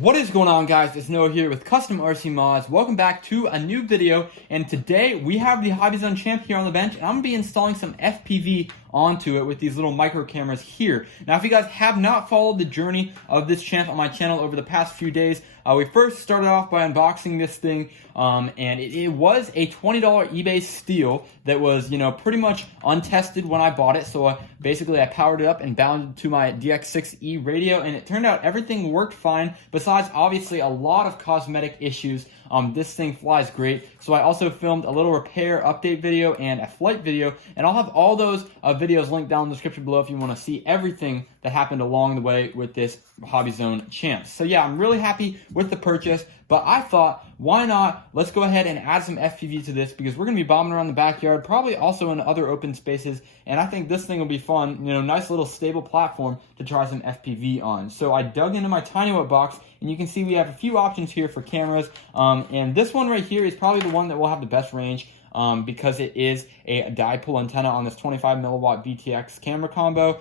What is going on, guys? It's Noah here with Custom RC Mods. Welcome back to a new video, and today we have the HobbyZone champ here on the bench, and I'm going to be installing some FPV onto it with these little micro cameras here. Now, if you guys have not followed the journey of this champ on my channel over the past few days, we first started off by unboxing this thing, and it was a $20 eBay steal that was, pretty much untested when I bought it. So basically I powered it up and bound it to my DX6E radio, and it turned out everything worked fine, besides obviously a lot of cosmetic issues. This thing flies great. So I also filmed a little repair update video and a flight video, and I'll have all those videos linked down in the description below if you want to see everything that happened along the way with this HobbyZone champ. So yeah, I'm really happy with the purchase, but I thought, why not, let's go ahead and add some FPV to this, because we're going to be bombing around the backyard, probably also in other open spaces, and I think this thing will be fun, nice little stable platform to try some FPV on. So I dug into my TinyWhat box, and you can see we have a few options here for cameras, and this one right here is probably the one that will have the best range, because it is a dipole antenna on this 25 milliwatt VTX camera combo,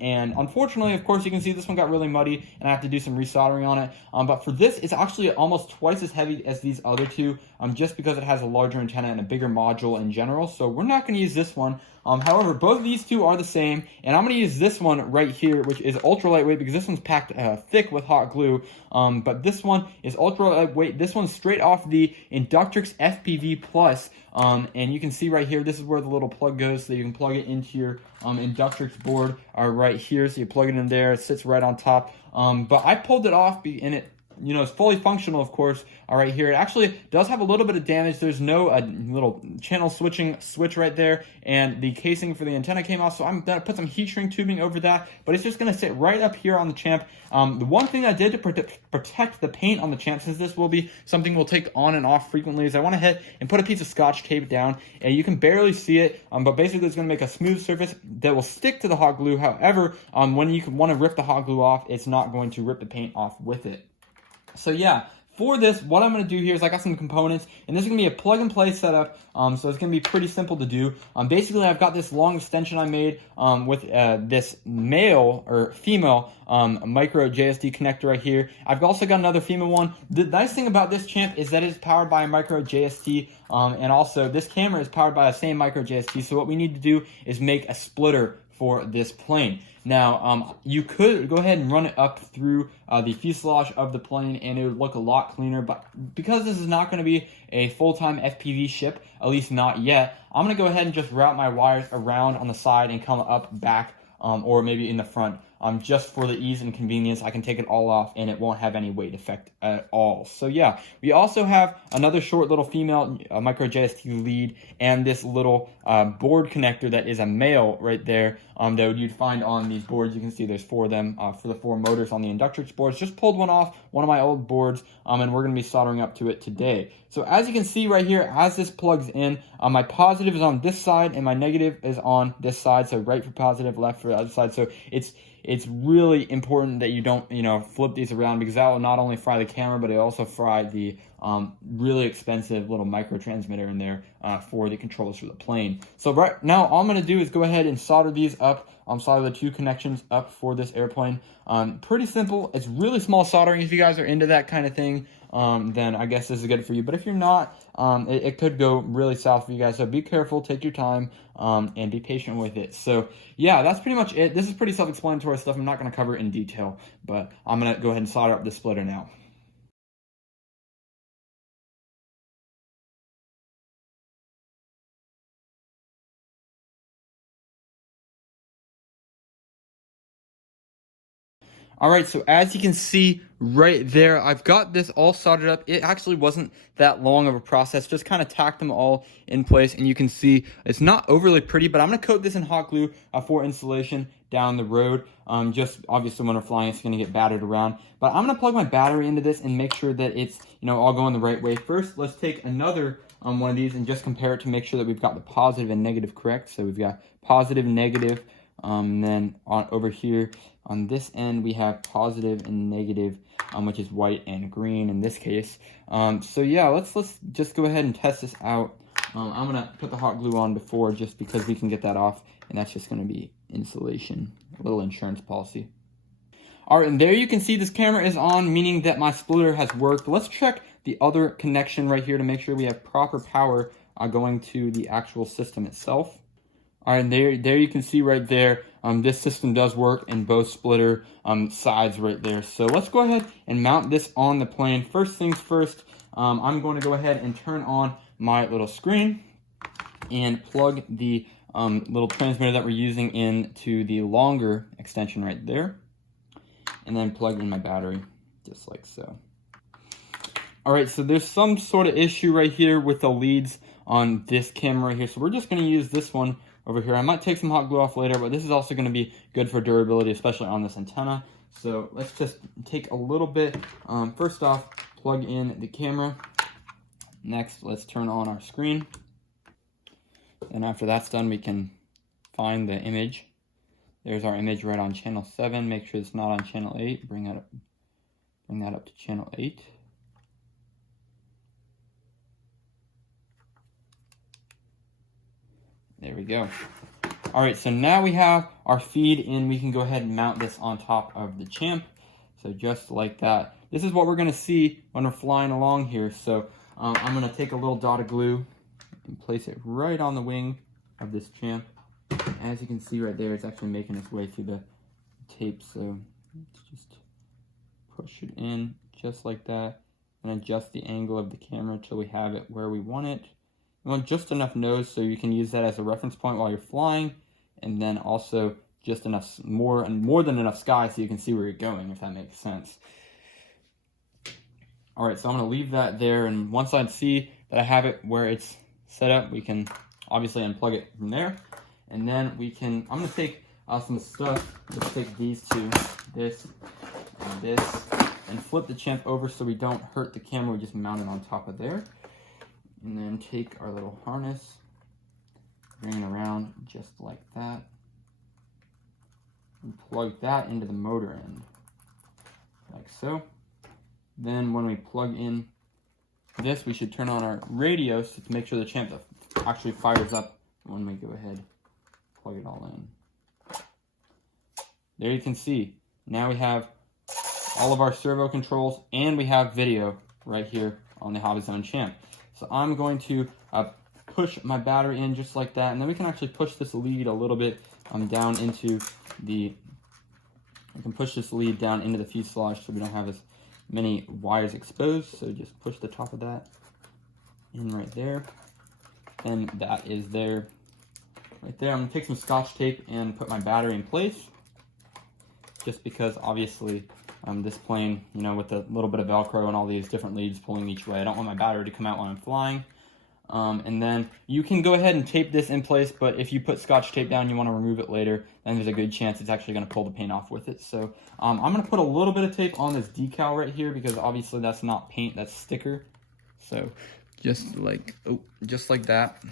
and unfortunately, of course, you can see this one got really muddy, and I have to do some resoldering on it, but for this, it's actually almost twice as heavy as these other two, just because it has a larger antenna and a bigger module in general, so we're not going to use this one. However, both of these two are the same, and I'm going to use this one right here, which is ultra lightweight, because this one's packed thick with hot glue, but this one is ultra lightweight. This one's straight off the Inductrix FPV Plus, and you can see right here, this is where the little plug goes, so you can plug it into your Inductrix board right here, so you plug it in there, it sits right on top, but I pulled it off, and it it's fully functional, of course, right here. It actually does have a little bit of damage. There's no little channel switching switch right there, and the casing for the antenna came off, so I'm going to put some heat shrink tubing over that, but it's just going to sit right up here on the champ. The one thing I did to protect the paint on the champ, since this will be something we'll take on and off frequently, is I went ahead and put a piece of Scotch tape down, and you can barely see it, but basically it's going to make a smooth surface that will stick to the hot glue. However, when you want to rip the hot glue off, it's not going to rip the paint off with it. So yeah, for this, what I'm going to do here is I got some components, and this is going to be a plug-and-play setup, so it's going to be pretty simple to do. Basically, I've got this long extension I made with this male or female micro JSD connector right here. I've also got another female one. The nice thing about this champ is that it's powered by a micro JST, and also this camera is powered by the same micro JST, so what we need to do is make a splitter for this plane. Now, you could go ahead and run it up through the fuselage of the plane, and it would look a lot cleaner, but because this is not going to be a full-time FPV ship, at least not yet, I'm going to go ahead and just route my wires around on the side and come up back, or maybe in the front. Just for the ease and convenience, I can take it all off and it won't have any weight effect at all. So yeah, we also have another short little female micro JST lead, and this little board connector that is a male right there that you'd find on these boards. You can see there's 4 of them for the 4 motors on the Inductrix boards. Just pulled one off one of my old boards, and we're going to be soldering up to it today. So as you can see right here, as this plugs in, my positive is on this side and my negative is on this side. So right for positive, left for the other side. So it's really important that you don't, flip these around, because that will not only fry the camera, but it also fry the really expensive little micro transmitter in there for the controls for the plane. So right now, all I'm going to do is go ahead and solder these up, solder the 2 connections up for this airplane. Pretty simple. It's really small soldering. If you guys are into that kind of thing, then I guess this is good for you. But if you're not, it could go really south for you guys. So be careful, take your time, and be patient with it. So yeah, that's pretty much it. This is pretty self-explanatory stuff. I'm not going to cover it in detail, but I'm going to go ahead and solder up the splitter now. Alright, so as you can see right there, I've got this all soldered up. It actually wasn't that long of a process, just kind of tacked them all in place, and you can see it's not overly pretty, but I'm going to coat this in hot glue for installation down the road. Just obviously when we're flying, it's going to get battered around. But I'm going to plug my battery into this and make sure that it's all going the right way. First, let's take another one of these and just compare it to make sure that we've got the positive and negative correct. So we've got positive, negative, and then over here on this end we have positive and negative, which is white and green in this case. So yeah, let's just go ahead and test this out. I'm gonna put the hot glue on before, just because we can get that off, and that's just gonna be insulation, a little insurance policy. All right, and there you can see this camera is on, meaning that my splitter has worked. Let's check the other connection right here to make sure we have proper power going to the actual system itself. All right, and there you can see right there, this system does work in both splitter sides right there. So let's go ahead and mount this on the plane. First things first, I'm going to go ahead and turn on my little screen and plug the little transmitter that we're using into the longer extension right there. And then plug in my battery, just like so. All right, so there's some sort of issue right here with the leads on this camera right here. So we're just gonna use this one over here. I might take some hot glue off later, but this is also gonna be good for durability, especially on this antenna. So let's just take a little bit. First off, plug in the camera. Next, let's turn on our screen. And after that's done, we can find the image. There's our image right on channel 7. Make sure it's not on channel 8. Bring that up to channel 8. There we go. All right, so now we have our feed and we can go ahead and mount this on top of the Champ. So just like that. This is what we're gonna see when we're flying along here. So I'm gonna take a little dot of glue and place it right on the wing of this Champ. As you can see right there, it's actually making its way through the tape. So let's just push it in just like that and adjust the angle of the camera until we have it where we want it. You want just enough nose so you can use that as a reference point while you're flying, and then also just enough, more than enough sky so you can see where you're going, if that makes sense. All right, so I'm gonna leave that there, and once I see that I have it where it's set up, we can obviously unplug it from there. And then we can, I'm gonna take some stuff, let's take these two, this and this, and flip the Champ over so we don't hurt the camera, we just mount it on top of there. And then take our little harness, bring it around just like that, and plug that into the motor end, like so. Then when we plug in this, we should turn on our radio to make sure the Champ actually fires up when we go ahead. Plug it all in. There you can see. Now we have all of our servo controls and we have video right here on the HobbyZone Champ. So I'm going to push my battery in just like that, and then we can actually push this lead a little bit down into the. I can push this lead down into the fuselage so we don't have as many wires exposed. So just push the top of that in right there, and that is there. Right there, I'm gonna take some Scotch tape and put my battery in place, just because obviously this plane, you know, with a little bit of Velcro and all these different leads pulling each way, I don't want my battery to come out when I'm flying. And then you can go ahead and tape this in place, but if you put Scotch tape down and you want to remove it later, then there's a good chance it's actually going to pull the paint off with it. So I'm going to put a little bit of tape on this decal right here because obviously that's not paint, that's sticker. So just like that.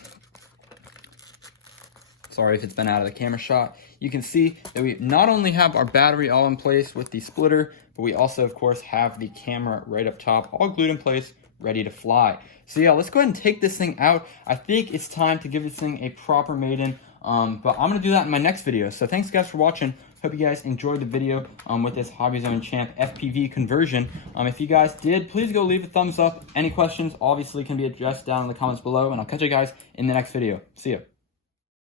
Sorry if it's been out of the camera shot. You can see that we not only have our battery all in place with the splitter, but we also, of course, have the camera right up top, all glued in place, ready to fly. So yeah, let's go ahead and take this thing out. I think it's time to give this thing a proper maiden, but I'm gonna do that in my next video. So thanks guys for watching. Hope you guys enjoyed the video with this HobbyZone Champ FPV conversion. If you guys did, please go leave a thumbs up. Any questions obviously can be addressed down in the comments below, and I'll catch you guys in the next video. See ya.